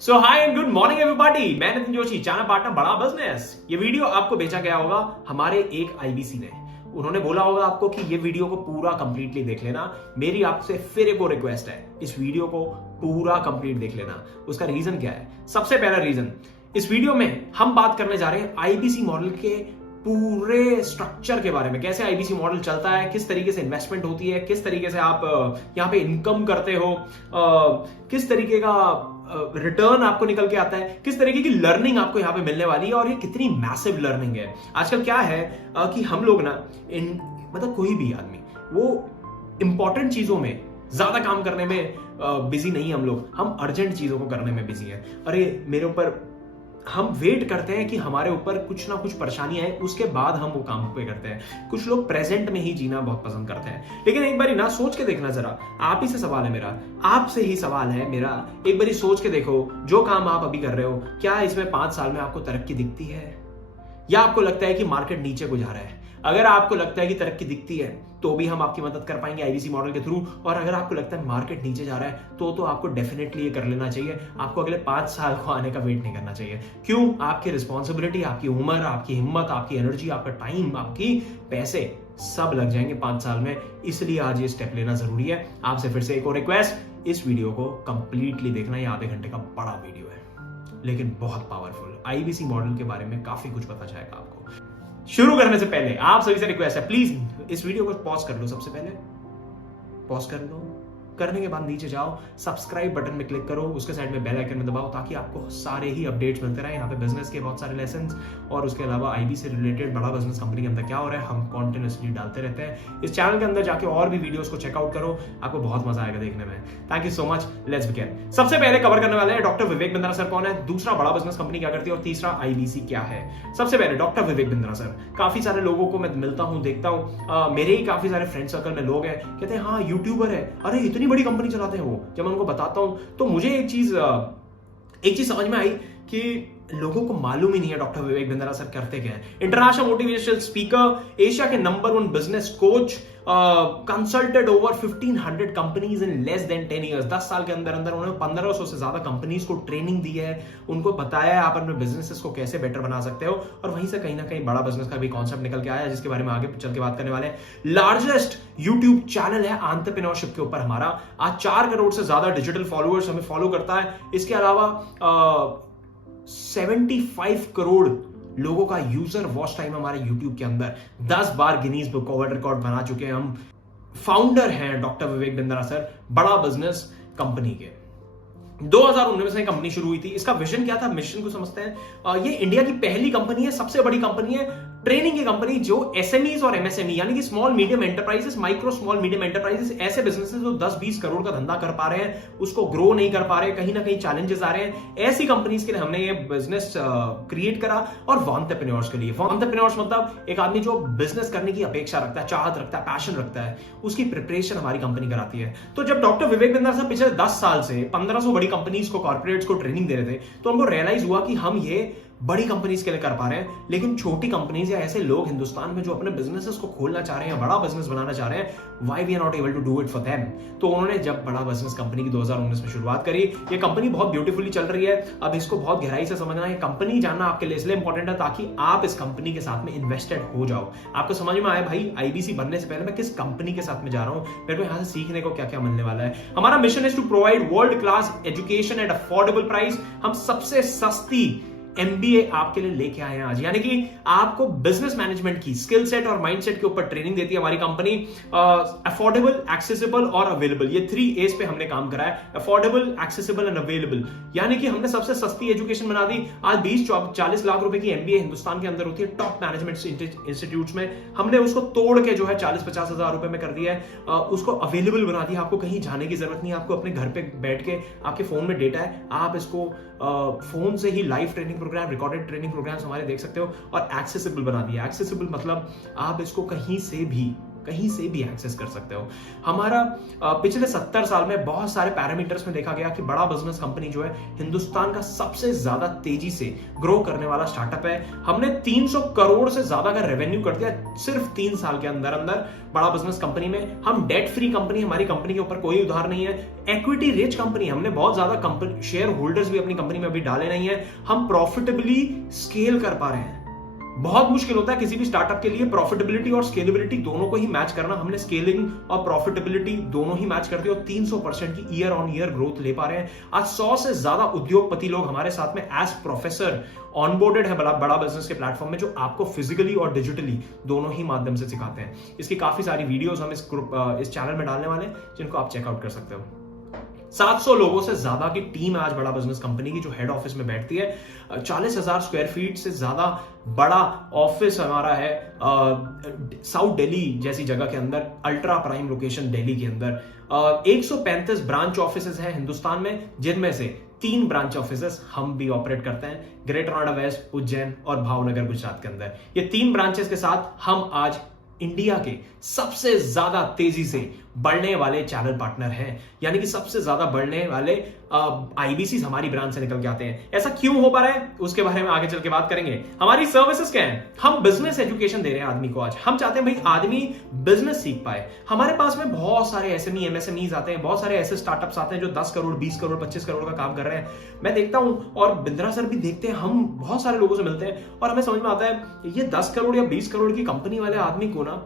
So hi and good morning everybody, मैं Nitin Joshi, channel partner बड़ा business. ये वीडियो आपको भेजा गया होगा हमारे एक आईबीसी ने। उन्होंने बोला होगा आपको कि ये वीडियो को पूरा कंप्लीटली देख लेना। मेरी आपसे फिर एक और रिक्वेस्ट है, इस वीडियो को पूरा कंप्लीट देख लेना। उसका रीजन क्या है? सबसे पहला रीजन, इस वीडियो में हम बात करने जा रहे हैं आईबीसी मॉडल के पूरे स्ट्रक्चर के बारे में। कैसे आईबीसी मॉडल चलता है, किस तरीके से इन्वेस्टमेंट होती है, किस तरीके से आप यहाँ पे इनकम करते हो, किस तरीके का रिटर्न आपको निकल के आता है, किस तरीके की लर्निंग आपको यहाँ पे मिलने वाली है और ये कितनी मैसिव लर्निंग है। आजकल क्या है कि हम लोग ना मतलब कोई भी आदमी वो इंपॉर्टेंट चीजों में ज्यादा काम करने में बिजी नहीं है। हम अर्जेंट चीजों को करने में बिजी है। अरे मेरे ऊपर, हम वेट करते हैं कि हमारे ऊपर कुछ ना कुछ परेशानियां आए, उसके बाद हम वो काम पे करते हैं। कुछ लोग प्रेजेंट में ही जीना बहुत पसंद करते हैं। लेकिन एक बारी ना सोच के देखना जरा, आप ही से सवाल है मेरा, आपसे ही सवाल है मेरा, एक बारी सोच के देखो, जो काम आप अभी कर रहे हो, क्या इसमें 5 साल में आपको तरक्की दिखती है या आपको लगता है कि मार्केट नीचे को जा रहा है? अगर आपको लगता है कि तरक्की दिखती है तो भी हम आपकी मदद कर पाएंगे आईबीसी मॉडल के थ्रू, और अगर आपको लगता है मार्केट नीचे जा रहा है तो आपको डेफिनेटली ये कर लेना चाहिए। आपको अगले 5 साल को आने का वेट नहीं करना चाहिए। क्यों? आपकी रिस्पॉन्सिबिलिटी, आपकी उम्र, आपकी हिम्मत, आपकी एनर्जी, आपका टाइम, आपकी पैसे सब लग जाएंगे 5 साल में। इसलिए आज ये स्टेप लेना जरूरी है। आपसे फिर से एक और रिक्वेस्ट, इस वीडियो को कंप्लीटली देखना। ये आधे घंटे का बड़ा वीडियो है लेकिन बहुत पावरफुल। आईबीसी मॉडल के बारे में काफी कुछ पता चलेगा आपको। शुरू करने से पहले आप सभी से रिक्वेस्ट है, प्लीज इस वीडियो को पॉज कर लो। सबसे पहले पॉज कर लो, करने के बाद नीचे जाओ, सब्सक्राइब बटन में क्लिक करो, उसके साइड में बेल आइकन में दबाओ ताकि आपको सारे ही अपडेट्स मिलते रहे। यहाँ पे बिजनेस के बहुत सारे लेसन्स और उसके अलावा आईबी से रिलेटेड बड़ा बिजनेस कंपनी के अंदर क्या हो रहा है हम कॉन्टिन्यूसली डालते रहते हैं। इस चैनल के अंदर जाके और भी वीडियोस को चेकआउट करो, आपको बहुत मजा आएगा देखने में। Thank you so much. Let's begin. सबसे पहले कवर करने वाले हैं डॉक्टर विवेक बिंद्रा सर कौन है, दूसरा बड़ा बिजनेस कंपनी क्या करती है और तीसरा आईबीसी क्या है। सबसे पहले डॉक्टर विवेक बिंद्रा सर, काफी सारे लोगों को मैं मिलता हूँ, देखता हूँ, मेरे ही काफी सारे फ्रेंड सर्कल में लोग हैं, कहते हैं हाँ यूट्यूबर है, अरे इतनी बड़ी कंपनी चलाते हैं वो। जब मैं उनको बताता हूं तो मुझे एक चीज समझ में आई कि लोगों को मालूम ही नहीं है डॉक्टर विवेक बिंद्रा सर करते क्या है। इंटरनेशनल मोटिवेशनल स्पीकर, एशिया के number 1 business coach, consulted over 1500 companies in less than 10 years. 10 साल के अंदर उन्होंने 1500 से ज्यादा कंपनीज को ट्रेनिंग दी है, उनको बताया है आप अपने बिजनेसेस को कैसे बेटर बना सकते हो, और वहीं से कहीं ना कहीं बड़ा बिजनेस का भी कॉन्सेप्ट निकल के आया जिसके बारे में आगे चल के बात करने वाले हैं। लार्जेस्ट यूट्यूब चैनल है एंटरप्रेन्योरशिप के ऊपर हमारा, आज 4 करोड़ से ज्यादा डिजिटल फॉलोअर्स हमें फॉलो करता है। इसके अलावा 75 करोड़ लोगों का यूजर वॉच टाइम हमारे YouTube के अंदर, 10 बार गिनीज बुक वर्ल्ड रिकॉर्ड बना चुके हैं हम। फाउंडर हैं डॉक्टर विवेक बिंद्रा सर बड़ा बिजनेस कंपनी के। 2019 में कंपनी शुरू हुई थी। इसका विजन क्या था, मिशन को समझते हैं। ये इंडिया की पहली कंपनी है, सबसे बड़ी कंपनी है, ट्रेनिंग की कंपनी जो एसएमईज और एमएसएमई यानी कि small medium enterprises, micro small medium enterprises, ऐसे बिजनेसेस जो 10-20 करोड़ का धंधा कर पा रहे हैं, उसको ग्रो नहीं कर पा रहे, कहीं ना कहीं चैलेंजेस आ रहे हैं, ऐसी कंपनीज के लिए हमने ये बिजनेस क्रिएट करा। और एंटरप्रेन्योर्स के लिए, एंटरप्रेन्योर्स मतलब एक आदमी जो बिजनेस करने की अपेक्षा रखता है, चाहत रखता है, पैशन रखता है, उसकी प्रिपरेशन हमारी कंपनी कराती है। तो जब डॉक्टर विवेक बिंद्रा सर पिछले 10 साल से 1500 बड़ी कंपनीज को, कॉर्पोरेट्स को ट्रेनिंग दे रहे थे, तो हमको रियलाइज हुआ कि हम ये बड़ी कंपनीज के लिए कर पा रहे हैं, लेकिन छोटी कंपनीज या ऐसे लोग हिंदुस्तान में जो अपने बिजनेसेस को खोलना चाह रहे हैं, बड़ा बिजनेस बनाना चाह रहे हैं, why we are not able to do it for them. तो उन्होंने जब बड़ा बिजनेस कंपनी की 2019 में शुरुआत करी, ये कंपनी बहुत ब्यूटीफुली चल रही है। अब इसको बहुत गहराई से समझना है, कंपनी जानना आपके लिए इसलिए इंपॉर्टेंट है ताकि आप इस कंपनी के साथ में इन्वेस्टेड हो जाओ। आपको समझ में आए भाई आईबीसी बनने से पहले मैं किस कंपनी के साथ में जा रहा हूं, मेरे को यहां से सीखने को क्या क्या मिलने वाला है। हमारा mission is to provide world class education at affordable price. हम सबसे सस्ती एमबीए आपके लिए लेके आए हैं आज, यानी कि आपको बिजनेस मैनेजमेंट की स्किल सेट और माइंडसेट के ऊपर ट्रेनिंग देती है हमारी कंपनी। अफोर्डेबल, एक्सेसिबल और अवेलेबल, ये 3 A's पे हमने काम करा है। अफोर्डेबल, एक्सेसिबल एंड अवेलेबल, यानी कि हमने सबसे सस्ती एजुकेशन बना दी। आज 20-40 लाख रुपए की एमबीए हिंदुस्तान के अंदर होती है टॉप मैनेजमेंट इंस्टीट्यूट्स में, हमने उसको तोड़ के जो है 40-50 हजार रुपए में कर दिया है। उसको अवेलेबल बना दिया, आपको कहीं जाने की जरूरत नहीं, आपको अपने घर पे बैठ के, आपके फोन में डेटा है, आप इसको फोन से ही live training programme, recorded training programmes हमारे देख सकते हो। और एक्सेसिबल बना दिया। एक्सेसिबल मतलब आप इसको कहीं से भी कहीं से भी एक्सेस कर सकते हो। हमारा पिछले 70 साल में बहुत सारे पैरामीटर्स में देखा गया कि बड़ा बिजनेस कंपनी जो है हिंदुस्तान का सबसे ज्यादा तेजी से ग्रो करने वाला स्टार्टअप है। हमने 300 करोड़ से ज्यादा का रेवेन्यू कर दिया सिर्फ 3 साल के अंदर अंदर बड़ा बिजनेस कंपनी में। हम डेट फ्री कंपनी, हमारी कंपनी के ऊपर कोई उधार नहीं है। इक्विटी रिच कंपनी, हमने बहुत ज्यादा कंपनी शेयर होल्डर्स भी अपनी कंपनी में अभी डाले नहीं है। हम प्रॉफिटेबली स्केल कर पा रहे हैं। बहुत मुश्किल होता है किसी भी स्टार्टअप के लिए प्रॉफिटेबिलिटी और स्केलेबिलिटी दोनों को ही मैच करना। हमने स्केलिंग और प्रॉफिटेबिलिटी दोनों ही मैच करते हैं और 300% की ईयर ऑन ईयर ग्रोथ ले पा रहे हैं। आज 100 से ज्यादा उद्योगपति लोग हमारे साथ में एज प्रोफेसर ऑनबोर्डेड है बड़ा बिजनेस के प्लेटफॉर्म में, जो आपको फिजिकली और डिजिटली दोनों ही माध्यम से सिखाते हैं। इसकी काफी सारी वीडियोस हम इस चैनल में डालने वाले हैं, जिनको आप चेकआउट कर सकते हो। 700 लोगों से ज्यादा की टीम आज बड़ा बिजनेस कंपनी की जो हेड ऑफिस में बैठती है। 40,000 स्क्वायर फीट से ज्यादा बड़ा ऑफिस हमारा है साउथ दिल्ली जैसी जगह के अंदर, अल्ट्रा प्राइम लोकेशन दिल्ली के अंदर। 135 ब्रांच ऑफिसेस हैं हिंदुस्तान में, जिनमें से 3 ब्रांच ऑफिसेस हम भी ऑपरेट करते हैं, ग्रेटर नोएडा वेस्ट, उज्जैन और भावनगर गुजरात के अंदर। ये 3 ब्रांचेस के साथ हम आज इंडिया के सबसे ज्यादा तेजी से बढ़ने वाले चैनल पार्टनर हैं, यानी कि सबसे ज्यादा बढ़ने वाले आईबीसी हमारी ब्रांच से निकल के आते हैं। ऐसा क्यों हो पा रहा है उसके बारे में आगे चल के बात करेंगे। हमारी सर्विसेज क्या है? हम बिजनेस एजुकेशन दे रहे हैं आदमी को। आज हम चाहते हैं भाई आदमी बिजनेस सीख पाए। हमारे पास में बहुत सारे एसएमई एमएसएमईज आते हैं, बहुत सारे ऐसे स्टार्टअप्स आते हैं जो 10 करोड़ 20 करोड़ 25 करोड़ का काम कर रहे हैं। मैं देखता हूं और बिंद्रा सर भी देखते हैं, हम बहुत सारे लोगों से मिलते हैं और हमें समझ में आता है ये 10 करोड़ या 20 करोड़ की कंपनी वाले आदमी को ना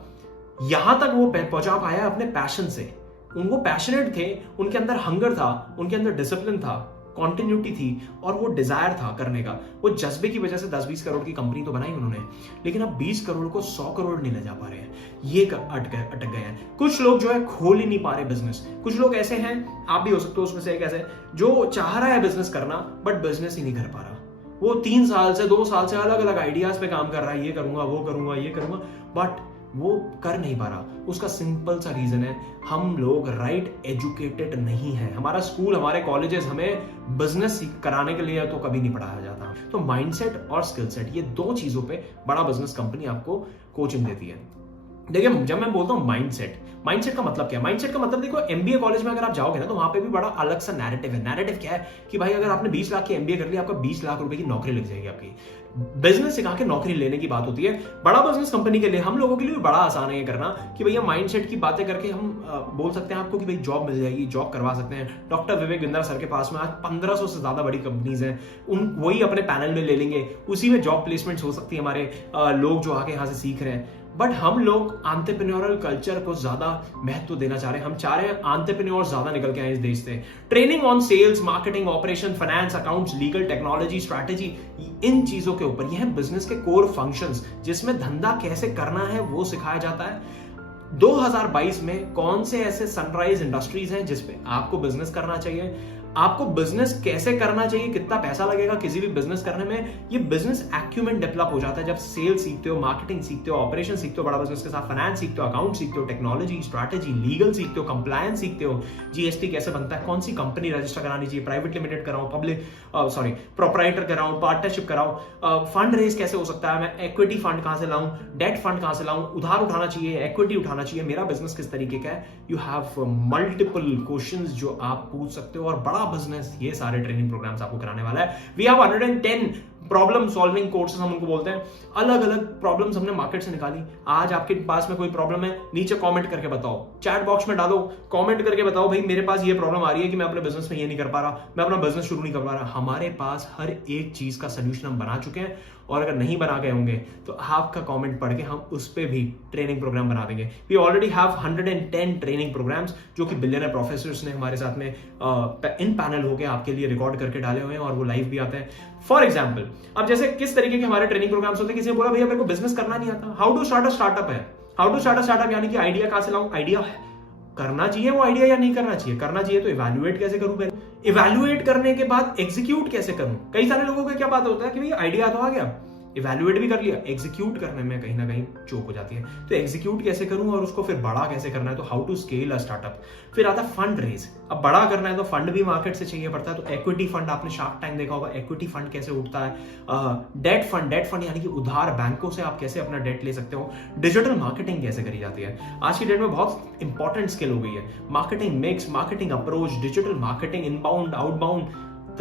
यहां तक वो पहुंचा पाया अपने पैशन से। उनको पैशनेट थे, उनके अंदर हंगर था, उनके अंदर डिसिप्लिन था, कॉन्टिन्यूटी थी और वो डिजायर था करने का। वो जज्बे की वजह से 10-20 करोड़ की कंपनी तो बनाई उन्होंने, लेकिन अब 20 करोड़ को 100 करोड़ नहीं ले जा पा रहे हैं। ये अटक गए हैं। कुछ लोग जो है खोल ही नहीं पा रहे बिजनेस। कुछ लोग ऐसे हैं, आप भी हो सकते हो उसमें से एक ऐसे, जो चाह रहा है बिजनेस करना बट बिजनेस ही नहीं कर पा रहा। वो 3 साल से 2 साल से अलग अलग आइडियाज पे काम कर रहा है, ये करूंगा वो करूंगा ये करूंगा, बट वो कर नहीं पा रहा। उसका सिंपल सा रीजन है, हम लोग राइट एजुकेटेड नहीं है। हमारा स्कूल, हमारे कॉलेजेस हमें बिजनेस कराने के लिए तो कभी नहीं पढ़ाया जाता। तो माइंडसेट और स्किल सेट, ये 2 चीजों पे बड़ा बिजनेस कंपनी आपको कोचिंग देती है। देखिए, जब मैं बोलता हूं माइंडसेट का मतलब क्या है? माइंडसेट का मतलब देखो, एमबीए कॉलेज में अगर आप जाओगे ना तो वहां पे भी बड़ा अलग सा नैरेटिव है। नैरेटिव क्या है कि भाई अगर आपने 20 लाख की एमबीए कर लिया, आपका 20 लाख रुपए की नौकरी लग जाएगी आपकी। बिजनेस सिखा के नौकरी लेने की बात होती है। बड़ा बिजनेस कंपनी के लिए, हम लोगों के लिए भी बड़ा आसान है ये करना कि भैया माइंडसेट की बातें करके हम बोल सकते हैं आपको कि भाई जॉब मिल जाएगी, जॉब करवा सकते हैं। डॉक्टर विवेक बिंद्रा सर के पास में आज 1500 से ज्यादा बड़ी कंपनीज हैं, वही अपने पैनल में ले लेंगे, उसी में जॉब प्लेसमेंट हो सकती है हमारे लोग जो आके यहाँ से सीख रहे हैं। बट हम लोग एंटरप्रेन्योरल कल्चर को ज्यादा महत्व देना चाह रहे हैं। हम चाह रहे हैं एंटरप्रेन्योर ज्यादा निकल के आए इस देश से। Training on sales, marketing, operation, finance, accounts, legal, technology, strategy, इन चीजों के ऊपर, यह है बिजनेस के कोर फंक्शंस, जिसमें धंधा कैसे करना है वो सिखाया जाता है। 2022 में कौन से ऐसे सनराइज इंडस्ट्रीज हैं जिसपे आपको बिजनेस करना चाहिए, आपको बिजनेस कैसे करना चाहिए, कितना पैसा लगेगा किसी भी बिजनेस करने में। ये बिजनेस एक्यूमेंट डेवलप हो जाता है जब सेल्स सीखते हो, मार्केटिंग सीखते हो, ऑपरेशन सीखते हो, बड़ा बिजनेस के साथ फाइनेंस सीखते हो, अकाउंट सीखते हो, टेक्नोलॉजी, स्ट्रैटेजी, लीगल सीखते हो, कंप्लायंस सीखते हो, जीएसटी कैसे बनता है, कौन सी कंपनी रजिस्टर करानी चाहिए, प्राइवेट लिमिटेड कराऊं, प्रोप्राइटर कराऊं, पार्टनरशिप कराऊं, फंड रेज कैसे हो सकता है, मैं इक्विटी फंड कहां से लाऊं, डेट फंड कहां से लाऊं, उधार उठाना चाहिए, इक्विटी उठाना चाहिए, मेरा बिजनेस किस तरीके का है। यू हैव मल्टीपल क्वेश्चंस जो आप पूछ सकते हो और बड़ा बिजनेस ये सारे ट्रेनिंग प्रोग्राम्स आपको कराने वाला है। We have 110 problem solving courses, हम उनको बोलते हैं। अलग अलग प्रॉब्लम्स हमने मार्केट से निकाली। आज आपके पास में कोई प्रॉब्लम है, नीचे कमेंट करके बताओ, चैट बॉक्स में डालो, कमेंट करके बताओ भाई मेरे पास ये प्रॉब्लम आ रही है कि मैं अपने बिजनेस में ये नहीं कर पा रहा, मैं अपना बिजनेस शुरू नहीं कर पा रहा। हमारे पास हर एक चीज का सोल्यूशन हम बना चुके हैं और अगर नहीं बना गए होंगे तो आपका कमेंट पढ़ के हम उस पर भी ट्रेनिंग प्रोग्राम बना देंगे। We already have 110 training programs जो कि बिलियनर प्रोफेसर्स ने हमारे साथ में इन पैनल होकर आपके लिए रिकॉर्ड करके डाले हुए हैं और वो लाइव भी आते हैं। फॉर एग्जाम्पल, अब जैसे किस तरीके के हमारे ट्रेनिंग प्रोग्राम्स होते हैं, किसी ने बोला भैया मेरे को बिजनेस करना नहीं आता, how to start a startup है। How to start a startup यानी कि आइडिया कहां से लाऊं, आइडिया करना चाहिए वो आइडिया या नहीं करना चाहिए, करना चाहिए तो इवैल्यूएट कैसे करूं, पहले इवैल्यूएट करने के बाद एग्जीक्यूट कैसे करूं। कई सारे लोगों का क्या बात होता है कि भाई आइडिया तो आ गया, इवैल्यूएट भी कर लिया, एग्जीक्यूट करने में कहीं ना कहीं चूक हो जाती है। तो एग्जीक्यूट कैसे करूं और उसको फिर बड़ा कैसे करना है, तो how to scale a startup. फिर आता है फंड रेज। अब बड़ा करना है तो फंड भी मार्केट से चाहिए पड़ता है, तो इक्विटी फंड, आपने शार्क टैंक देखा होगा, इक्विटी फंड कैसे उठता है। डेट फंड यानी कि उधार, बैंकों से आप कैसे अपना डेट ले सकते हो। डिजिटल मार्केटिंग कैसे करी जाती है, आज की डेट में बहुत इंपॉर्टेंट स्किल हो गई है। Marketing mix, marketing approach, digital marketing, inbound outbound,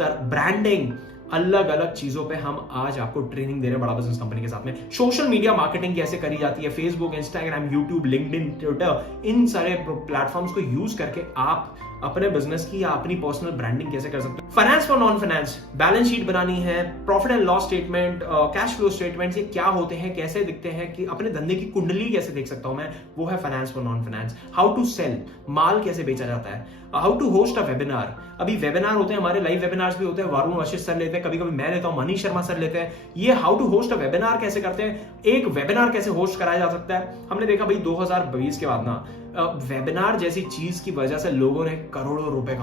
branding, अलग अलग चीजों पे हम आज आपको ट्रेनिंग दे रहे हैं बड़ा बिजनेस कंपनी के साथ में। सोशल मीडिया मार्केटिंग कैसे करी जाती है, Facebook, Instagram, YouTube, LinkedIn, Twitter, इन सारे प्लेटफॉर्म्स को यूज करके आप अपने बिजनेस की या अपनी पर्सनल ब्रांडिंग कैसे कर सकते हो। Finance for non finance, balance sheet बनानी है, profit and loss statement, cash flow statement, ये क्या होते हैं, कैसे दिखते हैं, कि अपने धंधे की कुंडली कैसे देख सकता हूं मैं, वो है finance for non finance. How to sell, माल कैसे बेचा जाता है। How to host a webinar, अभी वेबिनार होते हैं हमारे, लाइव वेबिनार्स भी होते हैं, वरुण वशिष्ठ सर लेते हैं, कभी कभी मैं लेता हूं, मनीष शर्मा सर लेते हैं। ये how to host a webinar कैसे करते हैं, एक वेबिनार कैसे होस्ट कराया जा सकता है। हमने देखा भाई 2020 के बाद ना वेबिनार जैसी चीज की वजह से लोगों ने करोड़ों रुपए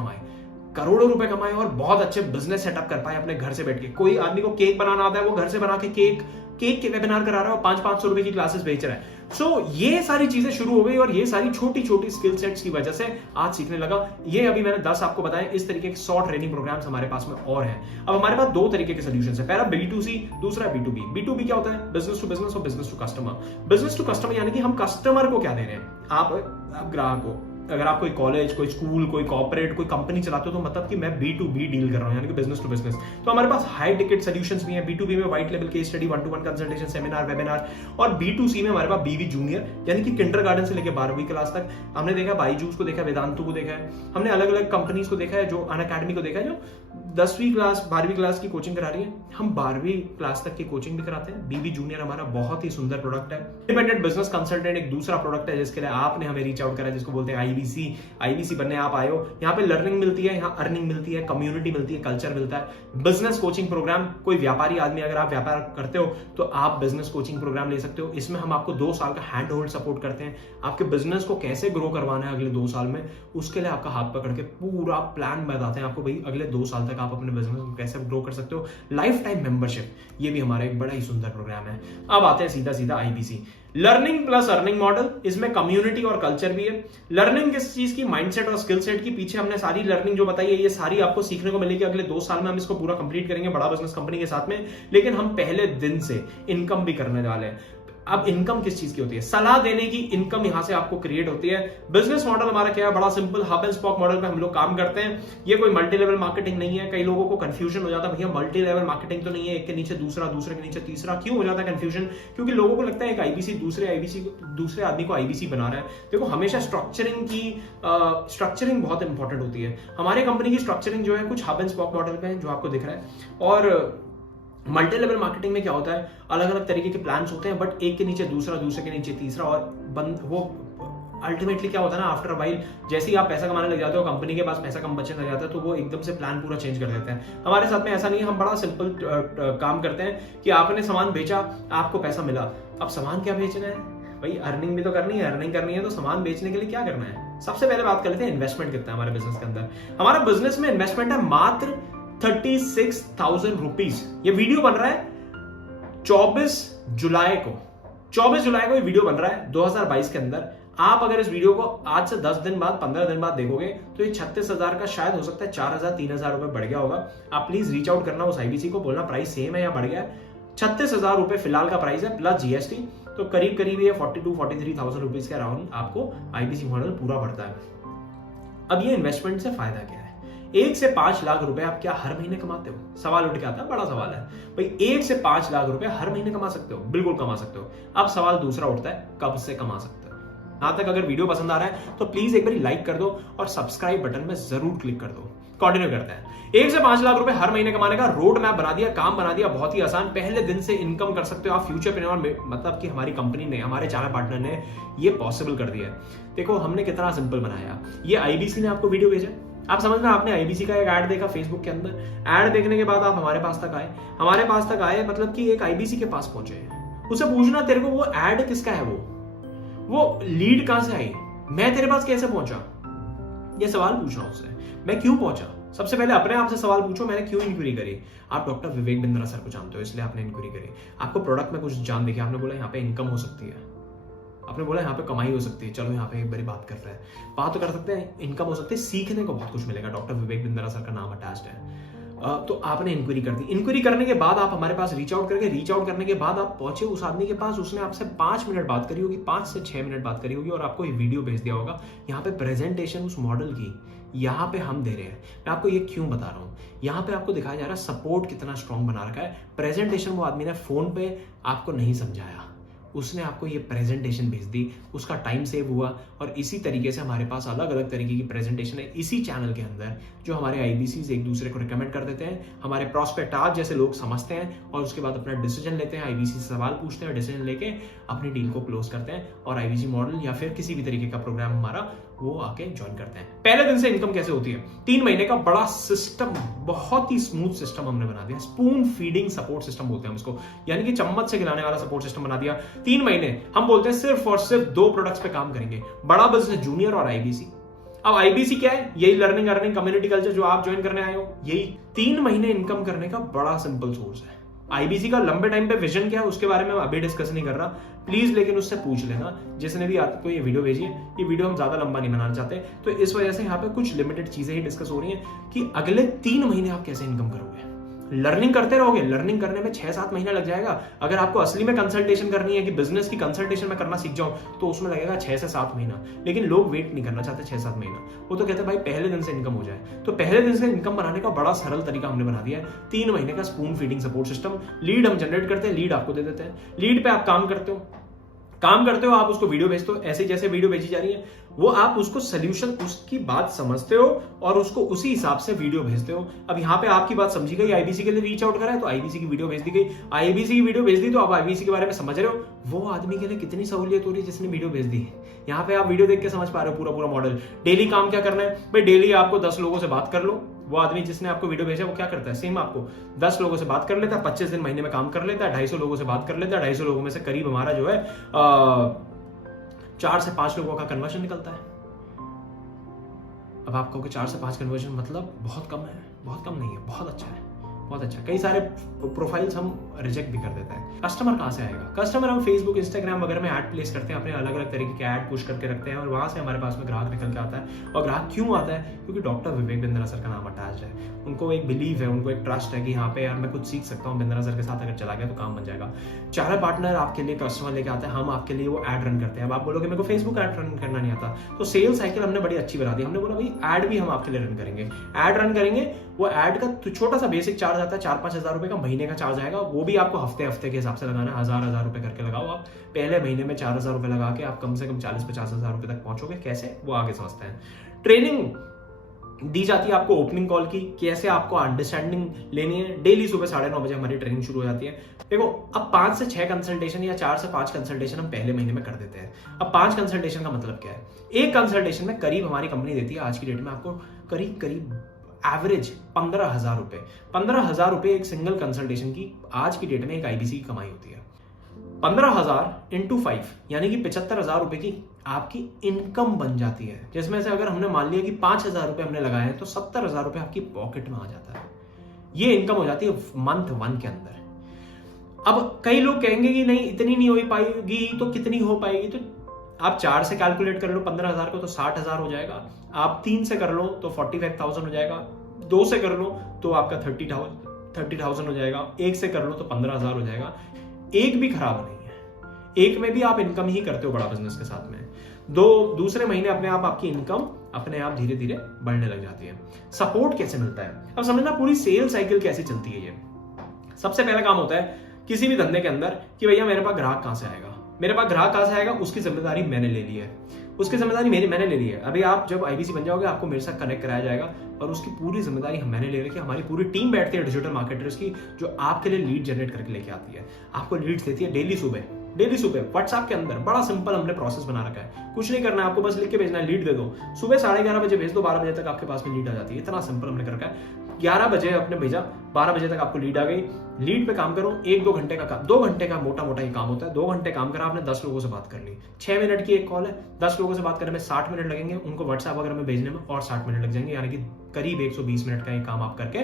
कमाए और बहुत अच्छे बिजनेस सेटअप कर पाए अपने घर से बैठ के। कोई आदमी को केक बनाना आता है, वो घर से बना के केक के वेबिनार करा रहा है और 500-500 रुपए की क्लासेस बेच रहा है। ये सारी चीजें शुरू हो गई और ये सारी छोटी छोटी स्किल सेट्स की वजह से आज सीखने लगा। ये अभी मैंने 10 आपको बताए, इस तरीके के 100 ट्रेनिंग प्रोग्राम्स हमारे पास में और हैं। अब हमारे पास 2 तरीके के सोल्यूशन है, पहला B2C, दूसरा B2B। B2B क्या होता है, बिजनेस टू बिजनेस और business to customer. Business to customer यानी कि हम कस्टमर को क्या दे रहे हैं, आप ग्राहक को। अगर आप कोई कॉलेज, कोई स्कूल, कोई कॉर्पोरेट, कोई कंपनी चलाते हो तो मतलब कि मैं B2B डील कर रहा हूं, यानी कि बिजनेस टू बिजनेस। तो हमारे पास हाई टिकट सॉल्यूशंस भी हैं। B2B में white level case study, 1-to-1 consultation, seminar, webinar. और B2C में हमारे पास BV जूनियर, यानी कि किंडरगार्टन से लेकर 12वीं क्लास तक। हमने देखा बाईजूस को देखा, वेदांतु को देखा है, हमने अलग अलग कंपनीज को देखा है, जो अनअकैडमी को देखा है, जो 10वीं क्लास 12वीं क्लास की कोचिंग करा रही है। हम 12वीं क्लास तक की कोचिंग भी कराते हैं। BV जूनियर हमारा बहुत ही सुंदर प्रोडक्ट है। इंडिपेंडेंट बिजनेस कंसल्टेंट एक दूसरा प्रोडक्ट है जिसके लिए आपने हमें रीच आउट करा, जिसको बोलते हैं IBC बनने आप आए हो। यहाँ पे लर्निंग मिलती है, यहाँ अर्निंग मिलती है, कम्युनिटी मिलती है, कल्चर मिलता है। बिजनेस कोचिंग प्रोग्राम, कोई व्यापारी आदमी, अगर आप व्यापार करते हो तो आप बिजनेस कोचिंग प्रोग्राम ले सकते हो। इसमें हम आपको 2 साल का हैंड होल्ड सपोर्ट करते हैं। आपके बिजनेस को कैसे ग्रो करवाना है अगले 2 साल में, उसके लिए आपका हाथ पकड़ के पूरा प्लान बताते हैं आपको, भाई अगले 2 साल तक आप अपने बिजनेस को कैसे ग्रो कर सकते हो। लाइफ टाइम मेंबरशिप, ये भी हमारा एक बड़ा ही सुंदर प्रोग्राम है। अब आते हैं सीधा IBC, learning plus earning model. इसमें कम्युनिटी और कल्चर भी है। लर्निंग किस चीज की, माइंडसेट और स्किल सेट की। पीछे हमने सारी लर्निंग जो बताई है, ये सारी आपको सीखने को मिलेगी। अगले 2 साल में हम इसको पूरा कंप्लीट करेंगे बड़ा बिजनेस कंपनी के साथ में। लेकिन हम पहले दिन से इनकम भी करने वाले हैं। अब इनकम किस चीज की होती है, सलाह देने की इनकम यहां से आपको क्रिएट होती है। बिजनेस मॉडल हमारा क्या है, बड़ा simple hub and spoke model पे हम लोग काम करते हैं। ये कोई मल्टी लेवल मार्केटिंग नहीं है। कई लोगों को कंफ्यूजन हो जाता है, भैया मल्टी लेवल मार्केटिंग तो नहीं है, एक के नीचे दूसरा, दूसरे के नीचे तीसरा, क्यों हो जाता है कंफ्यूजन? क्योंकि लोगों को लगता है एक IBC दूसरे आदमी को IBC बना रहा है। देखो, हमेशा स्ट्रक्चरिंग बहुत इंपॉर्टेंट होती है। हमारे कंपनी की स्ट्रक्चरिंग जो है कुछ हब एंड स्पॉक मॉडल पे है, जो आपको दिख रहा है। और मल्टी लेवल मार्केटिंग में क्या होता है, अलग अलग तरीके के प्लान्स होते हैं, बट एक के नीचे दूसरा, दूसरे के नीचे तीसरा, और वो अल्टीमेटली क्या होता है ना, आफ्टर वाइल जैसे ही आप पैसा कमाने लग जाते हो, कंपनी के पास पैसा कम बचने लग जाता है, तो वो एकदम से प्लान पूरा चेंज कर देते हैं। हमारे साथ में ऐसा नहीं है। हम बड़ा सिंपल काम करते हैं कि आपने सामान बेचा, आपको पैसा मिला। अब सामान क्या बेचना है भाई, अर्निंग भी तो करनी है। अर्निंग करनी है तो सामान बेचने के लिए क्या करना है, सबसे पहले बात कर लेते हैं इन्वेस्टमेंट कितना है हमारे बिजनेस के अंदर। हमारा बिजनेस में इन्वेस्टमेंट है मात्र 36,000 रुपीज। ये वीडियो बन रहा है 24 जुलाई को ये वीडियो बन रहा है 2022 के अंदर। आप अगर इस वीडियो को आज से 10 दिन बाद, 15 दिन बाद देखोगे तो ये 36,000 का शायद हो सकता है 4,000 3,000 रुपए बढ़ गया होगा। आप प्लीज रीच आउट करना उस IBC को, बोलना प्राइस सेम है या बढ़ गया है। 36,000 रुपए फिलहाल का प्राइस है प्लस GST, तो करीब ये 42-43,000 रुपीज के अराउंड आपको IBC मॉडल पूरा पड़ता है। अब ये इन्वेस्टमेंट से फायदा क्या है, 1 से 5 लाख रुपए आप क्या हर महीने कमाते हो? सवाल उठ के आता है, बड़ा सवाल है भाई। 1 से 5 लाख रुपए हर महीने कमा सकते हो? बिल्कुल कमा सकते हो। अब सवाल दूसरा उठता है, कब से कमा सकते हो? यहां तक अगर वीडियो पसंद आ रहा है तो प्लीज एक बार लाइक कर दो और सब्सक्राइब बटन में जरूर क्लिक कर दो। कंटिन्यू करते हैं। 1 से 5 लाख रुपए हर महीने कमाने का रोड मैप बना दिया, काम बना दिया, बहुत ही आसान। पहले दिन से इनकम कर सकते हो आप। फ्यूचरप्रेन्योर मतलब कि हमारी कंपनी ने, हमारे चैनल पार्टनर ने ये पॉसिबल कर दिया है। देखो हमने कितना सिंपल बनाया। ये IBC ने आपको वीडियो भेजा, आप समझ में, आपने IBC का एक ऐड देखा फेसबुक के अंदर, ऐड देखने के बाद आप हमारे पास तक आए मतलब कि एक IBC के पास पहुंचे। उसे पूछना तेरे को वो ऐड किसका है, वो लीड कहां से आई, मैं तेरे पास कैसे पहुंचा, ये सवाल पूछना उससे। मैं क्यों पहुंचा, सबसे पहले अपने आप से सवाल पूछो, मैंने क्यों इंक्वायरी करी। आप डॉक्टर विवेक बिंद्रा सर को जानते हो इसलिए आपने इंक्वायरी करी। आपको प्रोडक्ट में कुछ जान देखी, आपने बोला यहाँ पे इनकम हो सकती है, आपने बोला यहाँ पे कमाई हो सकती है, चलो यहाँ पे एक बारी बात कर रहे हैं, बात तो कर सकते हैं, इनकम हो सकती है, सीखने को बहुत कुछ मिलेगा। डॉक्टर विवेक बिंद्रा सर का नाम अटैच्ड है। तो आपने इंक्वायरी कर दी। इंक्वायरी करने के बाद आप हमारे पास रीच आउट करने के बाद आप पहुंचे उस आदमी के पास, उसने आपसे 5 मिनट बात करी होगी, 5 से 6 मिनट बात करी होगी और आपको ये वीडियो भेज दिया होगा। यहाँ पे प्रेजेंटेशन उस मॉडल की यहाँ पे हम दे रहे हैं। मैं आपको ये क्यों बता रहा हूँ, यहाँ पे आपको दिखाया जा रहा है सपोर्ट कितना स्ट्रॉन्ग बना रखा है। प्रेजेंटेशन वो आदमी ने फोन पे आपको नहीं समझाया, उसने आपको ये प्रेजेंटेशन भेज दी, उसका टाइम सेव हुआ। और इसी तरीके से हमारे पास अलग अलग तरीके की प्रेजेंटेशन है इसी चैनल के अंदर, जो हमारे आईबीसीज एक दूसरे को रिकमेंड कर देते हैं, हमारे प्रोस्पेक्ट आज जैसे लोग समझते हैं और उसके बाद अपना डिसीजन लेते हैं, आईबीसी से सवाल पूछते हैं, डिसीजन लेके अपनी डील को क्लोज करते हैं और आईबीसी मॉडल या फिर किसी भी तरीके का प्रोग्राम हमारा वो आके ज्वाइन करते हैं। पहले दिन से इनकम कैसे होती है, 3 महीने का बड़ा सिस्टम, बहुत ही स्मूथ सिस्टम हमने बना दिया। स्पून फीडिंग सपोर्ट सिस्टम बोलते हैं हम इसको, यानी कि चम्मच से खिलाने वाला सपोर्ट सिस्टम बना दिया। 3 महीने हम बोलते हैं सिर्फ और सिर्फ 2 प्रोडक्ट्स पे काम करेंगे, बड़ा बिजनेस, जूनियर और आईबीसी। अब आईबीसी क्या है, यही लर्निंग अर्निंग कम्युनिटी कल्चर जो आप ज्वाइन करने आए हो, यही 3 महीने इनकम करने का बड़ा सिंपल सोर्स है। आईबीसी का लंबे टाइम पे विजन क्या है उसके बारे में अभी डिस्कस नहीं कर रहा, प्लीज, लेकिन उससे पूछ लेना जिसने भी आपको ये वीडियो भेजी है। ये वीडियो हम ज्यादा लंबा नहीं बनाना चाहते, तो इस वजह से यहाँ पे कुछ लिमिटेड चीजें ही डिस्कस हो रही हैं कि अगले 3 महीने आप कैसे इनकम करोगे। लर्निंग करते रहोगे, लर्निंग करने में 6-7 महीना लग जाएगा। अगर आपको असली में कंसल्टेशन करनी है कि बिजनेस की कंसल्टेशन में करना सीख जाऊं, तो उसमें लगेगा 6 से 7 महीना। लेकिन लोग वेट नहीं करना चाहते 6-7 महीना, वो तो कहते हैं भाई पहले दिन से इनकम हो जाए। तो पहले दिन से इनकम बनाने का बड़ा सरल तरीका हमने बना दिया है, 3 महीने का spoon feeding support system. Lead हम जनरेट करते हैं, लीड आपको दे देते हैं, लीड पे आप काम करते हो, आप उसको वीडियो भेजते हो, ऐसे जैसे वीडियो भेजी जा रही है वो आप उसको सोल्यूशन, उसकी बात समझते हो और उसको उसी हिसाब से वीडियो भेजते हो। अब यहाँ पे आपकी बात समझी गई, आईबीसी के लिए रीच आउट करा है तो आईबीसी की वीडियो भेज दी गई, आईबीसी की वीडियो भेज दी तो आप आईबीसी के बारे में समझ रहे हो। वो आदमी के लिए कितनी सहूलियत हो रही है जिसने वीडियो भेज दी है। यहाँ पे आप वीडियो देख के समझ पा रहे हो पूरा मॉडल। डेली काम क्या करना है भाई, डेली आपको 10 लोगों से बात कर लो। वो आदमी जिसने आपको वीडियो भेजा वो क्या करता है, सेम आपको 10 लोगों से बात कर लेता है, 25 दिन महीने में काम कर लेता है, 250 लोगों से बात कर लेता है, 250 लोगों में से करीब हमारा जो है 4 से 5 लोगों का कन्वर्जन निकलता है। अब आप कहोगे 4 से 5 कन्वर्जन मतलब बहुत कम है, बहुत कम नहीं है, बहुत अच्छा है, बहुत अच्छा। कई सारे प्रोफाइल्स हम रिजेक्ट भी कर देते हैं। कस्टमर कहाँ से आएगा, कस्टमर हम फेसबुक, इंस्टाग्राम वगैरह में ऐड प्लेस करते हैं, अपने अलग अलग तरीके के ऐड पुश करके रखते हैं और वहां से हमारे पास में ग्राहक निकल के आता है। और ग्राहक क्यों आता है, क्योंकि डॉक्टर विवेक बिंद्रा सर का नाम अटैच है। उनको एक बिलीव है, उनको एक ट्रस्ट है कि यहाँ पे यार मैं कुछ सीख सकता हूँ, बिंद्रा सर के साथ अगर चला गया तो काम बन जाएगा। चार पार्टनर आपके लिए कस्टमर लेके आता है, हम आपके लिए वो ऐड रन करते हैं। अब आप बोलोगे मेरे को फेसबुक ऐड रन करना नहीं आता, तो सेल साइकिल हमने बड़ी अच्छी बना दी। हमने बोला भाई ऐड भी हम आपके लिए रन करेंगे, ऐड रन करेंगे। वो ऐड का तो छोटा सा बेसिक चार्ज आता है, 4-5 हजार रुपए का महीने का चार्ज आएगा। वो भी आपको हफ्ते के हिसाब से लगाना है, 1000 रुपए करके लगाओ। आप पहले महीने में 4000 रुपए लगा के आप कम से कम 40-50 हजार रुपए तक पहुंचोगे। कैसे, वो आगे समझते हैं। ट्रेनिंग दी जाती है आपको ओपनिंग कॉल की, कैसे आपको अंडरस्टैंडिंग लेनी है। डेली सुबह 9:30 बजे हमारी ट्रेनिंग शुरू हो जाती है। देखो अब 5 से 6 कंसल्टेशन या 4 से 5 कंसल्टेशन हम पहले महीने में कर देते हैं। अब 5 कंसल्टेशन का मतलब क्या है, एक कंसल्टेशन में करीब हमारी कंपनी देती है आज की डेट में आपको करीब एवरेज 15,000 रुपए। 15,000 रुपए एक सिंगल कंसल्टेशन की आज की डेट में एक आईबीसी की कमाई होती है। 15,000 इंटू 5 यानी कि 75,000 रुपए की आपकी इनकम बन जाती है, जिसमें से अगर हमने मान लिया कि 5,000 रुपए हमने लगाए हैं तो 70,000 रुपए आपकी पॉकेट में आ जाता है। ये इनकम हो जाती है मंथ 1 के अंदर। अब कई लोग कहेंगे कि नहीं इतनी नहीं हो पाएगी, तो कितनी हो पाएगी, तो आप 4 से कैलकुलेट कर लो 15,000 को तो 60,000 हो जाएगा। आप 3 से कर लो तो 45,000 हो जाएगा। 2 से कर लो तो आपका 30,000 हो जाएगा। 1 से कर लो तो 15,000 हो जाएगा। एक भी खराब नहीं है, एक में भी आप इनकम ही करते हो बड़ा बिजनेस के साथ में। दूसरे महीने अपने आप आपकी इनकम अपने आप धीरे धीरे बढ़ने लग जाती है। सपोर्ट कैसे मिलता है, अब समझना पूरी सेल साइकिल कैसे चलती है। ये सबसे पहला काम होता है किसी भी धंधे के अंदर कि भैया मेरे पास ग्राहक कहां से आएगा, मेरे पास ग्राहक कहां से आएगा, उसकी जिम्मेदारी मैंने ले ली है, उसकी जिम्मेदारी मैंने ले ली है। अभी आप जब आईबीसी बन जाओगे आपको मेरे साथ कनेक्ट कराया जाएगा और उसकी पूरी जिम्मेदारी मैंने ले रखी है। हमारी पूरी टीम बैठती है डिजिटल मार्केटर्स की, जो आपके लिए लीड जनरेट करके लेके आती है, आपको लीड्स देती है डेली सुबह डेली सुबह व्हाट्सएप के अंदर बड़ा सिंपल हमने प्रोसेस बना रखा है, कुछ नहीं करना है आपको, बस लिख के भेजना है, लीड दे दो, सुबह 11:30 बजे भेज दो, 12 बजे तक आपके पास में लीड आ जाती है। इतना सिंपल हमने कर रखा है। 11 बजे आपने भेजा, 12 बजे तक आपको लीड आ गई। लीड पे काम करो, 1-2 घंटे का काम, 2 घंटे का मोटा मोटा ही काम होता है। 2 घंटे काम करा आपने, 10 लोगों से बात कर ली, 6 मिनट की एक कॉल है, 10 लोगों से बात करने में 60 मिनट लगेंगे, उनको व्हाट्सएप वगैरह में भेजने में और 60 मिनट लग जाएंगे, यानी कि करीब 120 मिनट का ये काम आप करके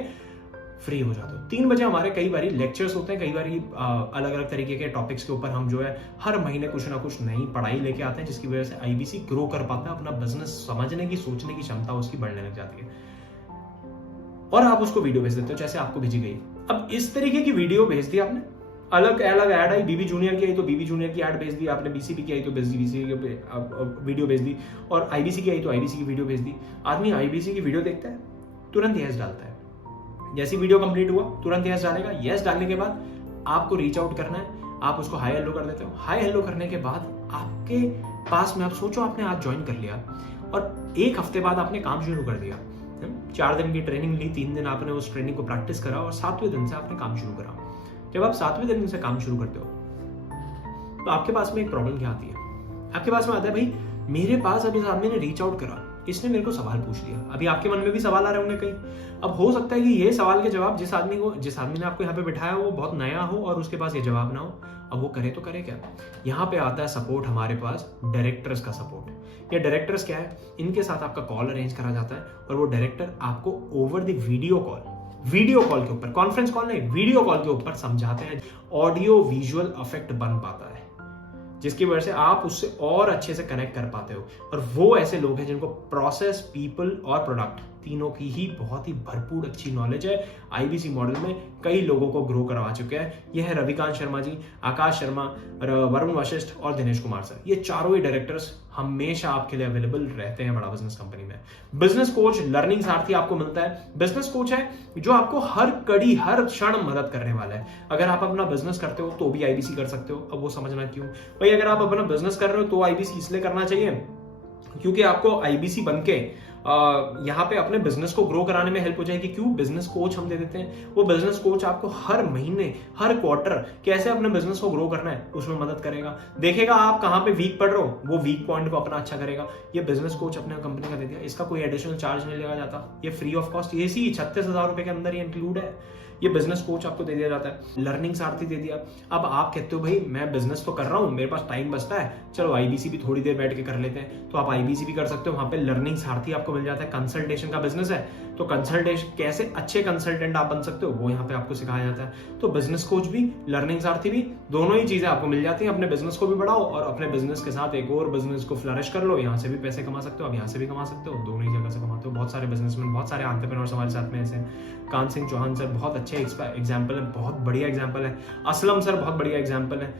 फ्री हो जाते हो। 3 बजे हमारे कई बारी लेक्चर्स होते हैं, कई बारी अलग अलग तरीके के टॉपिक्स के ऊपर हम जो है हर महीने कुछ ना कुछ नई पढ़ाई लेके आते हैं, जिसकी वजह से आईबीसी ग्रो कर पाता है, अपना बिजनेस समझने की, सोचने की क्षमता उसकी बढ़ने लग जाती है, और आप उसको वीडियो भेज देते हो जैसे आपको भेजी गई। अब इस तरीके की वीडियो भेज दी आपने, अलग अलग ऐड आई, बीबी जूनियर की आई तो बीबी जूनियर की ऐड भेज दी आपने, बीसीपी की आई तो बीसीपी की वीडियो भेज दी, और आईबीसी की आई तो आईबीसी की वीडियो भेज दी। आदमी आईबीसी की वीडियो देखता है, तुरंत यस डालता है, जैसी वीडियो कंप्लीट हुआ तुरंत यस डालेगा। यस डालने के बाद आपको रीच आउट करना है, आप उसको हाई हेलो कर देते हो। हाई हेलो करने के बाद आपके पास में, आप सोचो आपने आज ज्वाइन कर लिया और 1 हफ्ते बाद आपने काम शुरू कर दिया, 4 दिन की ट्रेनिंग ली, 3 दिन आपने उस ट्रेनिंग को प्रैक्टिस करा और 7वें दिन से आपने काम शुरू करा। जब आप 7वें दिन से काम शुरू करते हो तो आपके पास में एक प्रॉब्लम क्या आती है, आपके पास में आता है भाई मेरे पास अभी इस आदमी ने रीच आउट करा, इसने मेरे को सवाल पूछ लिया। अभी आपके मन में भी सवाल आ रहे होंगे कई। अब हो सकता है कि ये सवाल के जवाब जिस आदमी ने आपको यहाँ पे बिठाया हो वो बहुत नया हो और उसके पास ये जवाब ना हो। अब वो करे तो करे क्या? यहाँ पे आता है सपोर्ट हमारे पास, डायरेक्टर्स का सपोर्ट। ये डायरेक्टर्स क्या है, इनके साथ आपका कॉल अरेंज करा जाता है और वो डायरेक्टर आपको ओवर द वीडियो कॉल के ऊपर, कॉन्फ्रेंस कॉल नहीं, वीडियो कॉल के ऊपर समझाते हैं। ऑडियो विजुअल इफेक्ट बन पाता है जिसकी वजह से आप उससे और अच्छे से कनेक्ट कर पाते हो। और वो ऐसे लोग हैं जिनको प्रोसेस, पीपल और प्रोडक्ट तीनों की ही बहुत ही भरपूर अच्छी नॉलेज है। आईबीसी मॉडल में कई लोगों को ग्रो करवा चुके हैं। यह है रविकांत शर्मा जी, आकाश शर्मा, वरुण वशिष्ठ और दिनेश कुमार सर। ये चारों ही डायरेक्टर्स हमेशा आपके लिए अवेलेबल रहते हैं बड़ा बिजनेस कंपनी में। बिजनेस कोच, लर्निंग सारथी आपको मिलता है। बिजनेस कोच है जो आपको हर कड़ी, हर क्षण मदद करने वाला है। अगर आप अपना बिजनेस करते हो तो भी आईबीसी कर सकते हो। अब वो समझना क्यों भाई, अगर आप अपना बिजनेस कर रहे हो तो आईबीसी इसलिए करना चाहिए क्योंकि आपको आईबीसी बनके यहाँ पे अपने बिजनेस को ग्रो कराने में हेल्प हो जाएगी। क्यों? बिजनेस कोच हम दे देते हैं। वो बिजनेस कोच आपको हर महीने, हर क्वार्टर कैसे अपने बिजनेस को ग्रो करना है उसमें मदद करेगा। देखेगा आप कहाँ पे वीक पड़ रहे हो, वो वीक पॉइंट को अपना अच्छा करेगा। ये बिजनेस कोच अपने कंपनी का दे दिया, इसका कोई एडिशनल चार्ज नहीं लिया जाता, ये फ्री ऑफ कॉस्ट, ये 36,000 रुपए के अंदर ये इंक्लूड है। ये बिजनेस कोच आपको दे दिया जाता है। लर्निंग सारथी दे दिया। अब आप कहते हो भाई मैं बिजनेस तो कर रहा हूं, मेरे पास टाइम बचता है, चलो आईबीसी भी थोड़ी देर बैठ के कर लेते हैं, तो आप आईबीसी भी कर सकते हो। वहां पे लर्निंग सारथी आपको मिल जाता है। कंसल्टेशन का बिजनेस है तो कंसल्टेशन, कैसे अच्छे कंसल्टेंट आप बन सकते हो वो यहाँ पे आपको सिखाया जाता है। तो बिजनेस कोच भी, लर्निंग सारथी भी, दोनों ही चीजें आपको मिल जाती हैं। अपने बिजनेस को भी बढ़ाओ और अपने बिजनेस के साथ एक और बिजनेस को फ्लरिश कर लो। यहाँ से भी पैसे कमा सकते हो, आप यहाँ से भी कमा सकते हो, दोनों ही जगह से कमाते हो। बहुत सारे बिजनेसमैन, बहुत सारे एंटरप्रेन्योर्स हमारे साथ में ऐसे हैं। कान सिंह चौहान सर बहुत अच्छे एग्जाम्पल है, बहुत बढ़िया एग्जाम्पल है। असलम सर बहुत बढ़िया एग्जाम्पल है।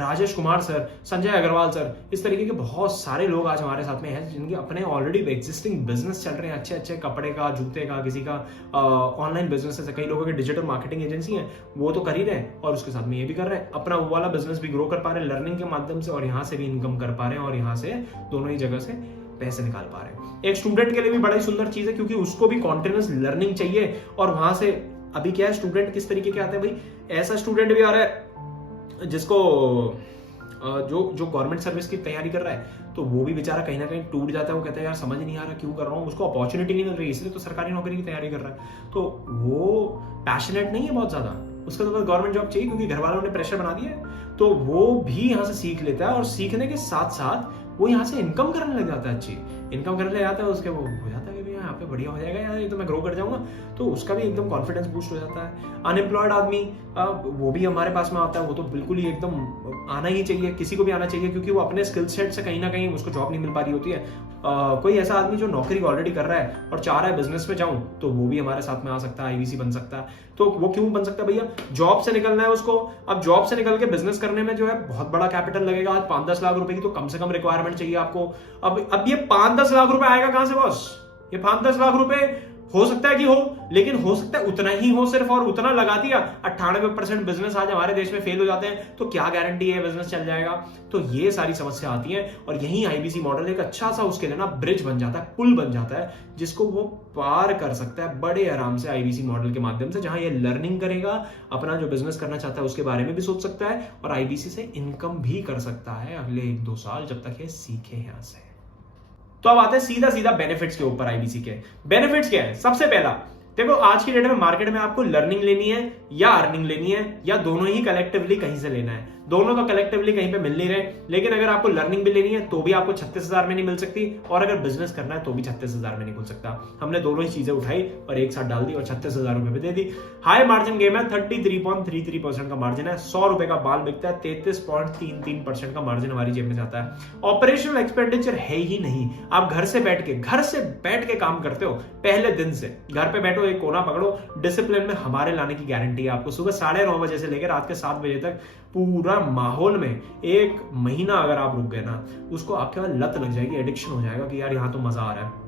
राजेश कुमार सर, संजय अग्रवाल सर, इस तरीके के बहुत सारे लोग आज हमारे साथ में हैं जिनके अपने ऑलरेडी एग्जिस्टिंग बिजनेस चल रहे हैं, अच्छे अच्छे कपड़े का, जूते का, किसी का ऑनलाइन बिजनेस है। कई लोगों की डिजिटल मार्केटिंग एजेंसी है, वो तो कर ही रहे हैं और उसके साथ में ये भी कर रहे हैं। अपना वो वाला बिजनेस भी ग्रो कर पा रहे हैं लर्निंग के माध्यम से, और यहाँ से भी इनकम कर पा रहे हैं और यहाँ से दोनों ही जगह से पैसे निकाल पा रहे हैं। एक स्टूडेंट के लिए भी बड़ा ही सुंदर चीज है क्योंकि उसको भी कॉन्टिन्यूस लर्निंग चाहिए। और वहां से अभी क्या है, स्टूडेंट किस तरीके के आते हैं भाई, ऐसा स्टूडेंट भी आ रहा है जिसको जो गवर्नमेंट सर्विस की तैयारी कर रहा है तो वो भी बेचारा कहीं ना कहीं टूट जाता है। वो कहता है यार समझ नहीं आ रहा क्यों कर रहा हूँ, उसको अपॉर्चुनिटी नहीं मिल रही, इसलिए तो सरकारी नौकरी की तैयारी कर रहा है। तो वो पैशनेट नहीं है बहुत ज्यादा, उसको तो बस गवर्नमेंट जॉब चाहिए क्योंकि घर वालों ने प्रेशर बना दिया है। तो वो भी यहाँ से सीख लेता है और सीखने के साथ साथ वो यहाँ से इनकम करने लग जाता है, अच्छी इनकम करने लग जाता है। उसके वो हो जाता है कि यहाँ पे बढ़िया हो जाएगा यार, ये तो मैं ग्रो कर जाऊंगा, तो उसका भी एकदम कॉन्फिडेंस बूस्ट हो जाता है। अनएम्प्लॉयड आदमी वो भी हमारे पास में आता है, वो तो बिल्कुल ही एकदम आना ही चाहिए, किसी को भी आना चाहिए क्योंकि वो अपने स्किल सेट से कहीं ना कहीं उसको जॉब नहीं मिल पा रही होती है। कोई ऐसा आदमी जो नौकरी ऑलरेडी कर रहा है और चाह रहा है बिजनेस में जाऊं, तो वो भी हमारे साथ में आ सकता है, आईबीसी बन सकता है। तो वो क्यों बन सकता है भैया, जॉब से निकलना है उसको। अब जॉब से निकल के बिजनेस करने में जो है बहुत बड़ा कैपिटल लगेगा। आज 5-10 लाख रुपए की तो कम से कम रिक्वायरमेंट चाहिए आपको। अब ये 5-10 लाख रुपए आएगा कहां से बॉस? ये 5-10 लाख रुपए हो सकता है कि हो, लेकिन हो सकता है उतना ही हो सिर्फ, और उतना लगा दिया। 98% बिजनेस आज हमारे देश में फेल हो जाते हैं, तो क्या गारंटी है बिजनेस चल जाएगा? तो ये सारी समस्या आती है, और यही आईबीसी मॉडल एक अच्छा सा उसके लिए ना ब्रिज बन जाता है, पुल बन जाता है, जिसको वो पार कर सकता है बड़े आराम से आईबीसी मॉडल के माध्यम से, जहां ये लर्निंग करेगा, अपना जो बिजनेस करना चाहता है उसके बारे में भी सोच सकता है, और आईबीसी से इनकम भी कर सकता है अगले 1-2 साल, जब तक ये सीखे यहां से। तो अब आते हैं सीधा सीधा बेनिफिट्स के ऊपर। आईबीसी के बेनिफिट्स क्या है? सबसे पहला, देखो आज की डेट में मार्केट में आपको लर्निंग लेनी है या अर्निंग लेनी है, या दोनों ही कलेक्टिवली कहीं से लेना है। दोनों तो कलेक्टिवली कहीं पे मिल नहीं रहे, लेकिन अगर आपको लर्निंग भी लेनी है तो भी आपको 36,000 में नहीं मिल सकती, और अगर बिजनेस करना है तो भी 36,000 में नहीं खुल सकता। हमने दोनों ही चीजें उठाई और एक साथ डाल दी और 36,000 रुपए पे दे दी। हाई मार्जिन गेम है, 33.33% का मार्जिन है, 100 रुपए का बाल बिकता है, 33.33% का मार्जिन हमारी जेब में जाता है। ऑपरेशनल एक्सपेंडिचर है ही नहीं, आप घर से बैठ के काम करते हो। पहले दिन से घर पे बैठो, एक कोना पकड़ो, डिसिप्लिन में हमारे लाने की गारंटी है आपको। सुबह 9:30 बजे से लेकर रात के 7 बजे तक पूरा माहौल में 1 महीना अगर आप रुक गए ना, उसको आपके बाद लत लग जाएगी, एडिक्शन हो जाएगा कि यार यहां तो मजा आ रहा है।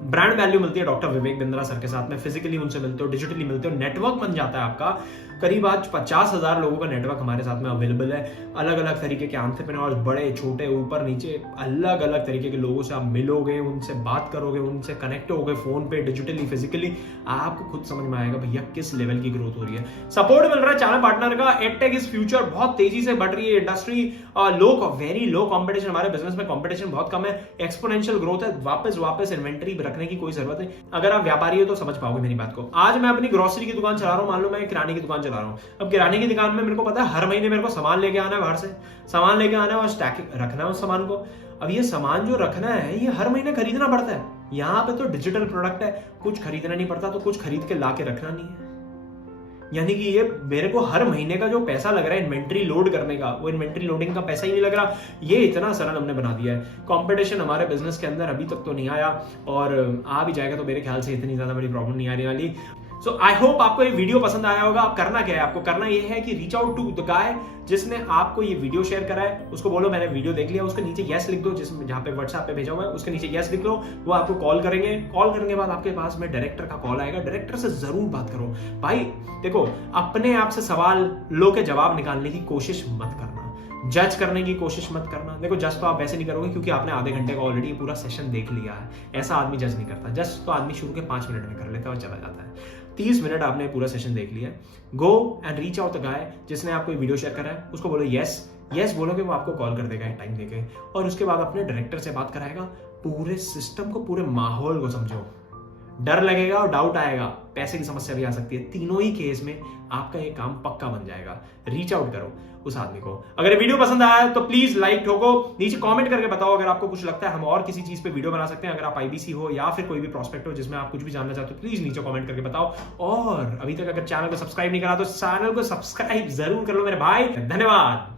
ब्रांड वैल्यू मिलती है डॉक्टर विवेक बिंद्रा सर के साथ में, फिजिकली उनसे मिलते हो, डिजिटली मिलते हो, नेटवर्क बन जाता है आपका। करीब आज 50,000 लोगों का नेटवर्क हमारे साथ में अवेलेबल है। अलग अलग तरीके के एंटरप्रेन्योर्स, बड़े छोटे ऊपर नीचे, अलग अलग तरीके के लोगों से आप मिलोगे, उनसे बात करोगे, उनसे कनेक्ट होगे, फोन पे, डिजिटली, फिजिकली। आपको खुद समझ में आएगा भैया किस लेवल की ग्रोथ हो रही है। सपोर्ट मिल रहा है चैनल पार्टनर का। एडटेक इज फ्यूचर, बहुत तेजी से बढ़ रही है इंडस्ट्री, वेरी लो कॉम्पिटिशन, हमारे बिजनेस में कॉम्पिटिशन बहुत कम है, एक्सपोनेंशियल ग्रोथ है। वापस इन्वेंटरी रखने की कोई जरूरत नहीं। अगर आप व्यापारी हो तो समझ पाओगे मेरी बात को। आज मैं अपनी ग्रोसरी की दुकान चला रहा हूं, मान लो मैं किराने की दुकान चला रहा हूं। अब किराने की दुकान में मेरे को पता है हर महीने मेरे को सामान लेके आना है, बाहर से सामान लेके आना है और स्टैक रखना है उस सामान को। अब ये सामान जो रखना है ये हर महीने खरीदना पड़ता है। यहाँ पे तो डिजिटल प्रोडक्ट है, कुछ खरीदना नहीं पड़ता, तो कुछ खरीद के ला के रखना नहीं है। यानी कि ये मेरे को हर महीने का जो पैसा लग रहा है इन्वेंट्री लोड करने का, वो इन्वेंट्री लोडिंग का पैसा ही नहीं लग रहा। ये इतना सरल हमने बना दिया है। कंपटीशन हमारे बिजनेस के अंदर अभी तक तो नहीं आया, और आ भी जाएगा तो मेरे ख्याल से इतनी ज्यादा बड़ी प्रॉब्लम नहीं आने वाली। सो आई होप आपको ये वीडियो पसंद आया होगा। आप करना क्या है, आपको करना ये है कि reach out to the guy जिसने आपको ये वीडियो शेयर करा है, उसको बोलो मैंने वीडियो देख लिया, उसके नीचे यस लिख दो, जिसमें जहां पे व्हाट्सएप पे भेजा हुआ है उसके नीचे यस लिख लो। वो आपको कॉल करेंगे, कॉल करने के बाद आपके पास में डायरेक्टर का कॉल आएगा। डायरेक्टर से जरूर बात करो भाई। देखो, अपने आप से सवाल लो के जवाब निकालने की कोशिश मत करना, जज करने की कोशिश मत करना। देखो, जज तो आप वैसे नहीं करोगे क्योंकि आपने आधे घंटे का ऑलरेडी पूरा सेशन देख लिया है। ऐसा आदमी जज नहीं करता। जज तो आदमी शुरू के 5 मिनट में कर लेता है और चला जाता है। 30 मिनट आपने पूरा सेशन देख लिया। Go and reach out the guy जिसने आपको वीडियो शेयर करा है, उसको बोलो यस बोलोगे, वो आपको कॉल कर देगा एक टाइम देके, और उसके बाद अपने डायरेक्टर से बात कराएगा। पूरे सिस्टम को, पूरे माहौल को समझो। डर लगेगा और डाउट आएगा, पैसे की समस्या भी आ सकती है। तीनों ही केस में आपका ये काम पक्का बन जाएगा। रीच आउट करो उस आदमी को। अगर वीडियो पसंद आया है तो प्लीज लाइक ठोको, नीचे कमेंट करके बताओ अगर आपको कुछ लगता है हम और किसी चीज पे वीडियो बना सकते हैं। अगर आप आईबीसी हो या फिर कोई भी प्रोस्पेक्ट हो जिसमें आप कुछ भी जानना चाहते हो, प्लीज नीचे कमेंट करके बताओ। और अभी तक अगर चैनल को सब्सक्राइब नहीं करा तो चैनल को सब्सक्राइब जरूर कर लो मेरे भाई। धन्यवाद।